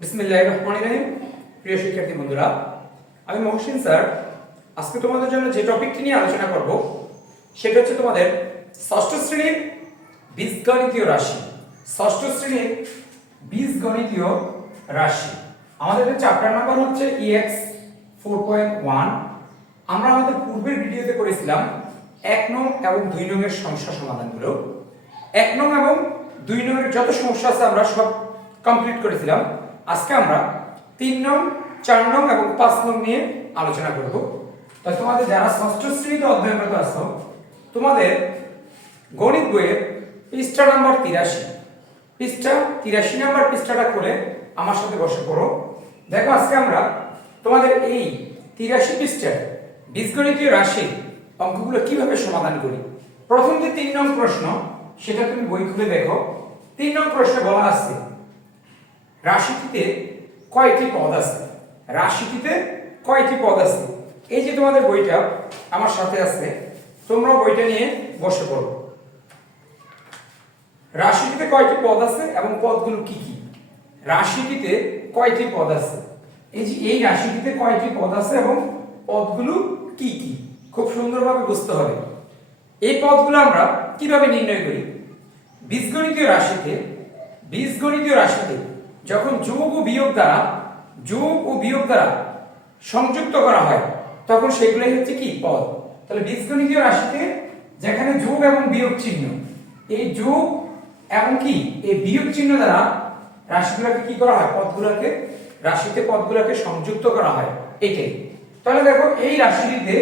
বিসমিল্লাহ প্রিয় শিক্ষার্থী বন্ধুরা, আমি স্যার। আজকে তোমাদের জন্য যে টপিকটি নিয়ে আলোচনা করব, সেটা হচ্ছে তোমাদের ষষ্ঠ শ্রেণির রাশি। ষষ্ঠ শ্রেণির রাশি। আমাদের নাম্বার হচ্ছে ফোর পয়েন্ট ওয়ান আমরা আমাদের পূর্বের ভিডিওতে করেছিলাম এক নং এবং দুই নংয়ের সমস্যা সমাধানগুলো। এক নং এবং দুই নংয়ের যত সমস্যা আছে আমরা সব কমপ্লিট করেছিলাম। আজকে আমরা তিন নং, চার নং এবং পাঁচ নং নিয়ে আলোচনা করব। তো তোমাদের যারা ষষ্ঠ শ্রেণীতে অধ্যয়নরত আছো, তোমাদের গণিত বইয়ের পৃষ্ঠা নাম্বার তিরাশি। পৃষ্ঠা তিরাশি নাম্বার পৃষ্ঠাটা খুলে আমার সাথে বসে পড়ো। দেখো আজকে আমরা তোমাদের এই তিরাশি পৃষ্ঠার বীজগণিতীয় রাশির অঙ্কগুলো কীভাবে সমাধান করি। প্রথম যে তিন নং প্রশ্ন, সেটা তুমি বই খুলে দেখো। তিন নং প্রশ্নে বলা আছে রাশিটিতে কয়টি পদ আছে? রাশিটিতে কয়টি পদ আছে? এই যে তোমাদের বইটা আমার সাথে আছে তোমরা বইটা নিয়ে বসে পড়ো। রাশিটিতে কয়টি পদ আছে এবং পদগুলো কি কি? রাশিটিতে কয়টি পদ আছে? এই যে এই রাশিটিতে কয়টি পদ আছে এবং পদগুলো কি কি? খুব সুন্দরভাবে বুঝতে হবে। এই পদগুলো আমরা কীভাবে নির্ণয় করি? বীজগণিতীয় রাশিতে বীজগণিতীয় রাশিতে যখন যোগ ও বিয়োগ দ্বারা, যোগ ও বিয়োগ দ্বারা সংযুক্ত করা হয়, তখন সেগুলোই হচ্ছে কি? পদ। তাহলে বীজগণিতীয় রাশিতে যেখানে যোগ এবং বিয়োগ চিহ্ন, এই যোগ এবং কি? এই বিয়োগ চিহ্ন দ্বারা রাশিগুলোকে কি করা হয়? পদগুলোকে, রাশিতে পদগুলোকে সংযুক্ত করা হয়। এটাই তাহলে দেখো, এই রাশিটিতে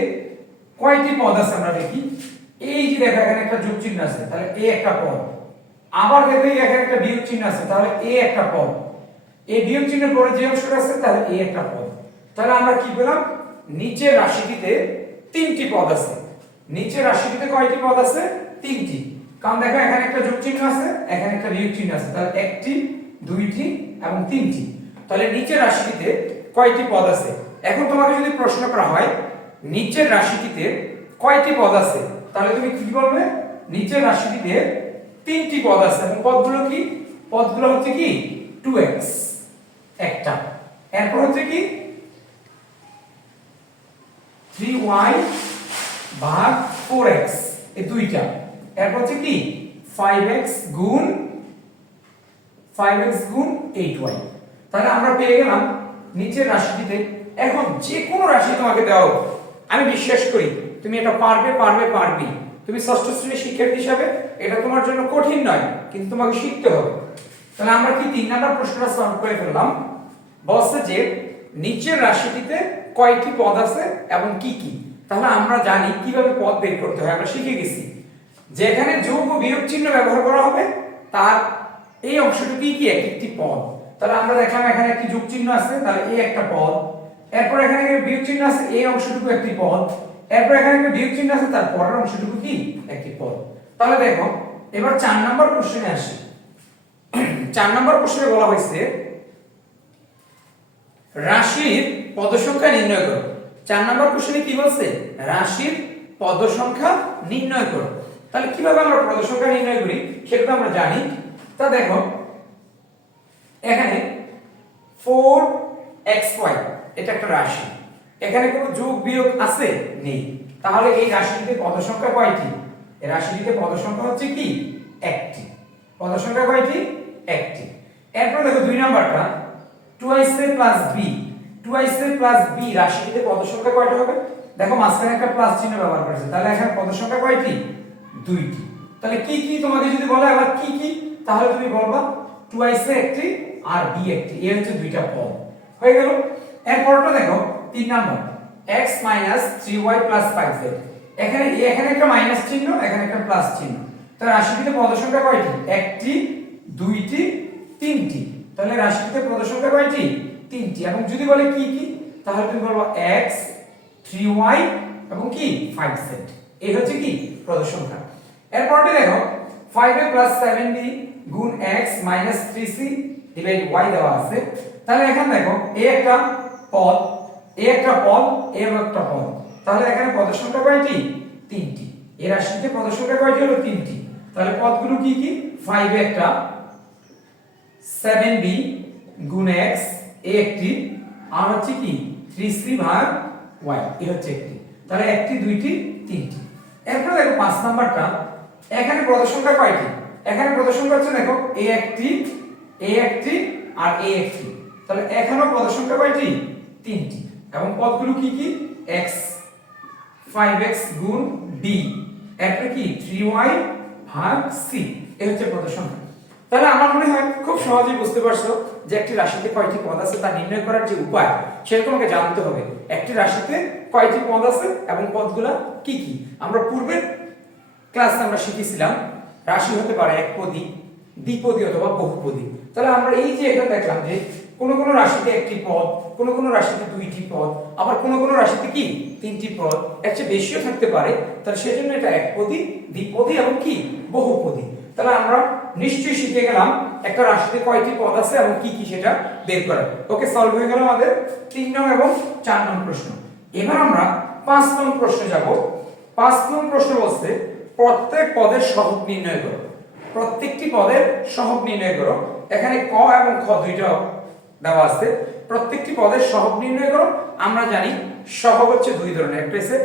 কয়টি পদ আছে আমরা দেখি? এই যে দেখো, এখানে একটা যোগ চিহ্ন আছে, তাহলে এ একটা পদ। আবার দেখো এখানে একটা বিয়োগ চিহ্ন আছে, তাহলে এ একটা পদ। এই বিয়োগ চিহ্নের পরে যে অংশটা আছে, তাহলে এই একটা পদ। তাহলে আমরা কি পেলাম? নিচের রাশিটিতে তিনটি পদ আছে। নিচের রাশিটিতে কয়টি পদ আছে? তিনটি। কারণ দেখো, এখানে একটা যোগ চিহ্ন আছে, এখানে একটা বিয়োগ চিহ্ন আছে। তাহলে একটি, দুইটি এবং তিনটি। তাহলে নিচের রাশিটিতে কয়টি পদ আছে? এখন তোমাকে যদি প্রশ্ন করা হয়, নিচের রাশিটিতে কয়টি পদ আছে? তাহলে তুমি কি বলবে? নিচের রাশিটিতে তিনটি পদ আছে। এবং পদগুলো কি? পদগুলো হচ্ছে কি? 2x একটা। এরপর হচ্ছে কি? 3y ভাগ 4x এই দুইটা। এরপর হচ্ছে কি? 5x গুণ 5x গুণ 8y তাহলে আমরা পেয়ে গেলাম নিচের রাশিটিতে। এখন যে কোনো রাশি তোমাকে দাও আমি বিশ্বাস করি, তুমি এটা পারবে পারবে পারবি তুমি ষষ্ঠ শ্রেণির শিক্ষার্থী হিসাবে, এটা তোমার জন্য কঠিন নয়, কিন্তু তোমাকে শিখতে হবে। তাহলে আমরা কি তিন নাম্বার প্রশ্নটা সলভ করে ফেললাম? বলছে যে, নিচের রাশিটিতে কয়টি পদ আছে এবং কি কি? তাহলে আমরা জানি কীভাবে পদ বের করতে হয়, আমরা শিখে গেছি। যেখানে যোগ ও বিয়োগ চিহ্ন ব্যবহার করা হবে, তার এই অংশটুকুই কি এক একটি পদ? তাহলে আমরা দেখলাম এখানে একটি যোগ চিহ্ন আছে, তাহলে এই একটা পদ। এরপর এখানে বিয়োগ চিহ্ন আছে এই অংশটুকু একটি পদ। এরপর এখানে একটা বিয়োগ চিহ্ন আছে, তার পরের অংশটুকু কি? একটি পদ। তাহলে দেখো, এবার চার নম্বর প্রশ্নে আসি। চার নম্বর প্রশ্নে বলা হয়েছে, রাশির পদসংখ্যা নির্ণয় করো। চার নম্বর কোশ্চেনে কি বলছে? রাশির পদসংখ্যা নির্ণয় করো। তাহলে কীভাবে আমরা পদসংখ্যা নির্ণয় করি? সেটা আমরা জানি। তা দেখো, এখানে 4xy এটা একটা রাশি। এখানে কোনো যোগ, বিয়োগ আছে? নেই। তাহলে এই রাশিটিতে পদসংখ্যা কয়টি? এই রাশিটিতে পদসংখ্যা হচ্ছে কি? একটি। পদসংখ্যা কয়টি? একটি এরপর দেখো দুই নাম্বারটা 2ac plus b 2ac plus b রাশিটিতে পদ সংখ্যা কয়টা হবে? দেখো মাঝখানে একটা প্লাস চিহ্ন ব্যবহার করেছে, তাহলে এখানে পদ সংখ্যা কয়টি? দুইটি। তাহলে কি কি তোমাকে যদি বলে আবার কি কি? তাহলে তুমি বলবা 2ac একটি আর b একটি এই হচ্ছে দুইটা পদ। হয়ে গেল। এরপরটা দেখো, তিন নাম্বার, x 3y 5z এখানে এখানে একটা মাইনাস চিহ্ন, এখানে একটা প্লাস চিহ্ন। তাহলে রাশিটিতে পদ সংখ্যা কয়টি? একটি দুইটি, তিনটি। তাহলে রাশিটিতে পদ সংখ্যা কয়টি? তিনটি। এবং যদি বলে কি কি, তাহলে তুমি বলব x 3y এবং কি? 5z এই হচ্ছে কি? পদ সংখ্যা এরপরটি দেখো 5a 7b গুণ x 3c ডিভাইড y দেওয়া আছে। তাহলে এখানে দেখো, a একটা পদ, a একটা পদ, a একটা পদ। তাহলে এখানে পদ সংখ্যা কয়টি? তিনটি। এই রাশিতে পদ সংখ্যা কয়টি হলো তিনটি। তাহলে পদগুলো কি কি? 5 একটা 7b গুণ এক্স এ একটি, আর হচ্ছে কি থ্রি সি ভাগ ওয়াই এ হচ্ছে একটি। তাহলে একটি, দুইটি, তিনটি। এরপরে দেখো পাঁচ নাম্বারটা, এখানে সংখ্যা কয়টি? এখানে সংখ্যা হচ্ছে দেখো এ একটি এ একটি, আর এ একটি। তাহলে এখানেও সংখ্যা কয়টি? তিনটি। এবং পদগুলো কি কি? এক্স 5x গুণ d একটা কি? 3y ভাগ c এই হচ্ছে সংখ্যা। তাহলে আমার মনে হয় খুব সহজেই বুঝতে পারছ যে একটি রাশিতে কয়টি পদ আছে তা নির্ণয় করার যে উপায়, সেটা তোমাকে জানতে হবে। একটি রাশিতে কয়টি পদ আছে এবং পদগুলা কি কি? আমরা পূর্বের ক্লাসে আমরা শিখেছিলাম, রাশি হতে পারে এক একপদী দ্বিপদী অথবা বহুপদী তাহলে আমরা এই যে এটা দেখলাম যে কোন কোন রাশিতে একটি পদ, কোন কোন রাশিতে দুইটি পদ, আবার কোন কোন রাশিতে কি? তিনটি পদ। এর চেয়ে বেশিও থাকতে পারে। তাহলে সেজন্য এটা একপদী দ্বিপদী এবং কি? বহুপদী নিশ্চয়ই শিখে গেলাম একটা রাশিতে কয়টি পদ আছে এবং কি কি সেটা বের করা। ওকে সলভ হয়ে গেল আমাদের তিন নং এবং চার নং প্রশ্ন। এবার আমরা পাঁচ নং প্রশ্নে যাব। পাঁচ নং প্রশ্ন বলছে, প্রত্যেক পদের সহগ নির্ণয় করো। প্রত্যেকটি পদের সহগ নির্ণয় করো। এখানে ক এবং খ দুইটা দেওয়া আছে। প্রত্যেকটি পদের সহগ নির্ণয় করো। আমরা জানি সহগ হচ্ছে দুই ধরনের। একটা হচ্ছে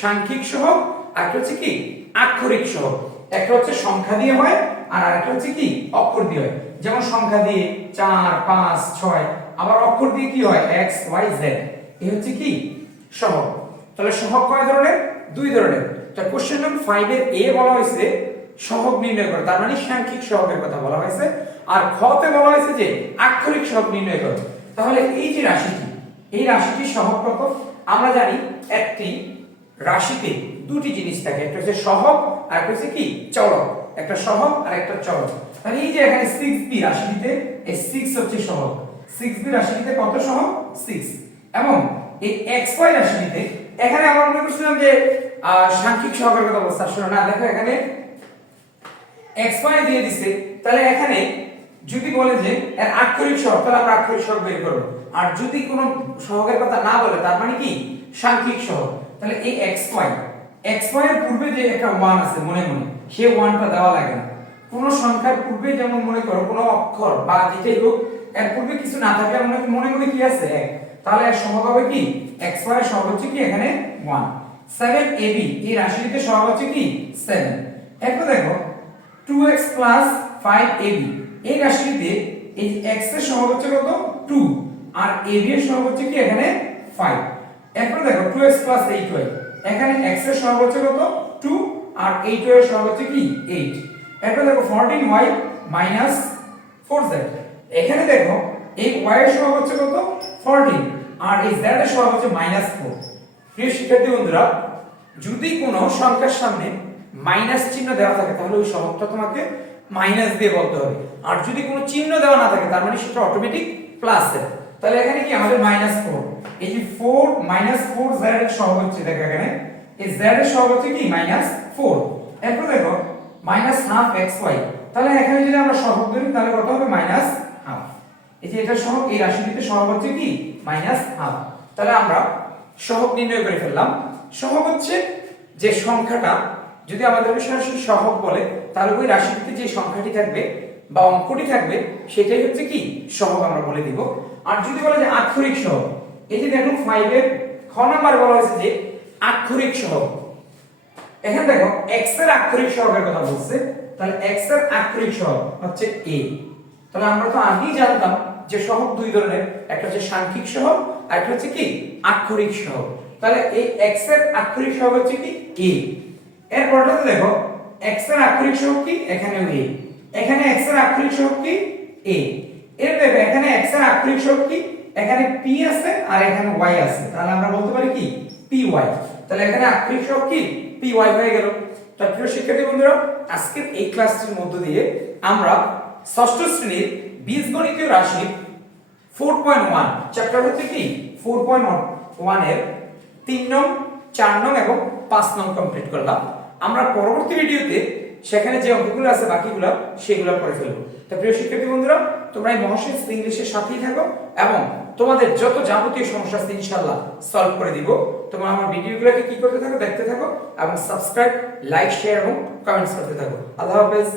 সাংখ্যিক সহগ একটা হচ্ছে কি? আক্ষরিক সহগ। একটা হচ্ছে সংখ্যা দিয়ে হয় আর আরেকটা হচ্ছে কি? অক্ষর দিয়ে হয়। যেমন সংখ্যা দিয়ে চার, পাঁচ, ছয়, আবার অক্ষর দিয়ে কি হয়? X, Y, Z. এই হচ্ছে কি? সহগ। তাহলে সহগ কয় ধরনের? দুই ধরনের। তা কোশ্চেন নম্বর ফাইভ এর এ বলা হয়েছে, সহগ নির্ণয় করো। তার মানে সাংখ্যিক সহগের কথা বলা হয়েছে। আর খ তে বলা হয়েছে যে আক্ষরিক সহগ নির্ণয় করো। তাহলে এই যে রাশিটি, এই রাশিটি সহগ কত? আমরা জানি একটি রাশিতে দুটি জিনিস থাকে, একটা হচ্ছে সহগ আর একটা হচ্ছে কি? চলক একটা সহগ আর একটা চলক তাহলে এই যে এখানে 6b রাশিটিতে, এই 6 হচ্ছে সহগ। 6b রাশিটিতে কত সহগ? 6 এবং এই xy রাশিটিতে, এখানে আমরা মনে করছিলাম যে সাংখ্যিক সহগের কথা বলছে, আসলে না, দেখো এখানে xy দিয়ে দিছে, তাহলে এখানে যদি বলে যে, এর আক্ষরিক সহগ, তাহলে আমরা আক্ষরিক সহগ বের করব। আর যদি কোনো সহগের কথা না বলে, তার মানে কি? সাংখ্যিক সহগ। তাহলে এই এক্স xy xy এর পূর্বে যে একটা 1 আছে, মনে মনে, সে 1টা দেওয়া লাগে না। কোন সংখ্যার পূর্বে যেমন মনে করো, কোনো অক্ষর বা যেটাই হোক, এর পূর্বে কিছু না থাকলে মনে মনে মনে কি আছে? এক। তাহলে এর সহগ হবে কি? Xy এর সহগ হচ্ছে কি এখানে 1 7ab এই রাশিটিতে সহগ হচ্ছে কি? 7 এখন দেখো 2x 5ab এই রাশিটিতে এই x এর সহগ হচ্ছে কত? 2 আর ab এর সহগ হচ্ছে কি এখানে 5 এখন দেখো 2x 8y এখানে x এর হচ্ছে কত? 2 আর 8y এর হচ্ছে কি? 8 এখন দেখো 14y 4z এখানে দেখো এই y এর হচ্ছে কত? 14 আর এই z এর সহগ হচ্ছে -4 প্রিয় শিক্ষার্থী বন্ধুরা, যদি কোনো সংখ্যার সামনে মাইনাস চিহ্ন দেওয়া থাকে, তাহলে ওই সহগটা তোমাকে মাইনাস দিয়ে বলতে হবে। আর যদি কোনো চিহ্ন দেওয়া না থাকে, তার মানে সেটা অটোমেটিক প্লাস তাহলে এখানে কি? আমাদের মাইনাস ফোর এই যে ফোর মাইনাস ফোর জেড এর সহগ হচ্ছে, দেখো এখানে। এই জেড এর সহগ হচ্ছে কি? মাইনাস ফোর এরপর দেখো মাইনাস হাফ এক্স ওয়াই তাহলে এখানে যদি আমরা সহগ ধরি, তাহলে কত হবে? মাইনাস হাফ এই যে এটা সহগ, এই রাশিটিতে সহগ হচ্ছে কি? মাইনাস হাফ তাহলে আমরা সহগ নির্ণয় করে ফেললাম। সহগ হচ্ছে যে সংখ্যাটা, যদি আমাদের সরাসরি সহগ বলে, তাহলে ওই রাশিটিতে যে সংখ্যাটি থাকবে বা অঙ্কটি থাকবে, সেটাই হচ্ছে কি? সহগ আমরা বলে দিব। আর যদি বলে যে আক্ষরিক সহগ এই যে দেখুন ফাইভের খ নাম্বার বলা হয়েছে যে আক্ষরিক সহগ। এখানে দেখো, x এর আক্ষরিক সহগের কথা বলছে, তাহলে x এর আক্ষরিক সহগ হচ্ছে a তাহলে আমরা তো আগেই জানতাম যে সহগ দুই ধরনের, একটা হচ্ছে সাংখ্যিক সহগ আর একটা হচ্ছে কি, আক্ষরিক সহগ। তাহলে এই x এর আক্ষরিক সহগ হচ্ছে কি, a এর পরটাতে দেখো, x এর আক্ষরিক সহগ কি, এখানেও a এখানে x এর আক্ষরিক সহগ কি, a এর দেখো এখানে x এর আক্ষরিক সহগ কি এখানে p আছে আর এখানে y আছে। তাহলে আমরা বলতে পারি কি? Py তাহলে এখানে আক্ষরিক সহগ কি? Py হয়ে গেল। তো প্রিয় শিক্ষার্থী বন্ধুরা, আজকের এই ক্লাসটির মধ্য দিয়ে আমরা ষষ্ঠ শ্রেণির বীজগণিতীয় রাশি 4.1 চ্যাপ্টার হচ্ছে কি? 4.1 এর 3 নং 4 নং এবং 5 নং কমপ্লিট করলাম। আমরা পরবর্তী ভিডিওতে সেখানে যে অঙ্কগুলো আছে বাকিগুলো, সেগুলো করে ফেলব। তো প্রিয় শিক্ষার্থী বন্ধুরা তোমরা এই মহাশয় ইংলিশের সাথেই থাকো এবং তোমাদের যত যাবতীয় সমস্যা আছে ইনশাআল্লাহ সলভ করে দিব। তোমরা আমার ভিডিওগুলোকে কি করতে থাকো দেখতে থাকো এবং সাবস্ক্রাইব লাইক শেয়ার এবং কমেন্টস করতে থাকো। আল্লাহ হাফেজ।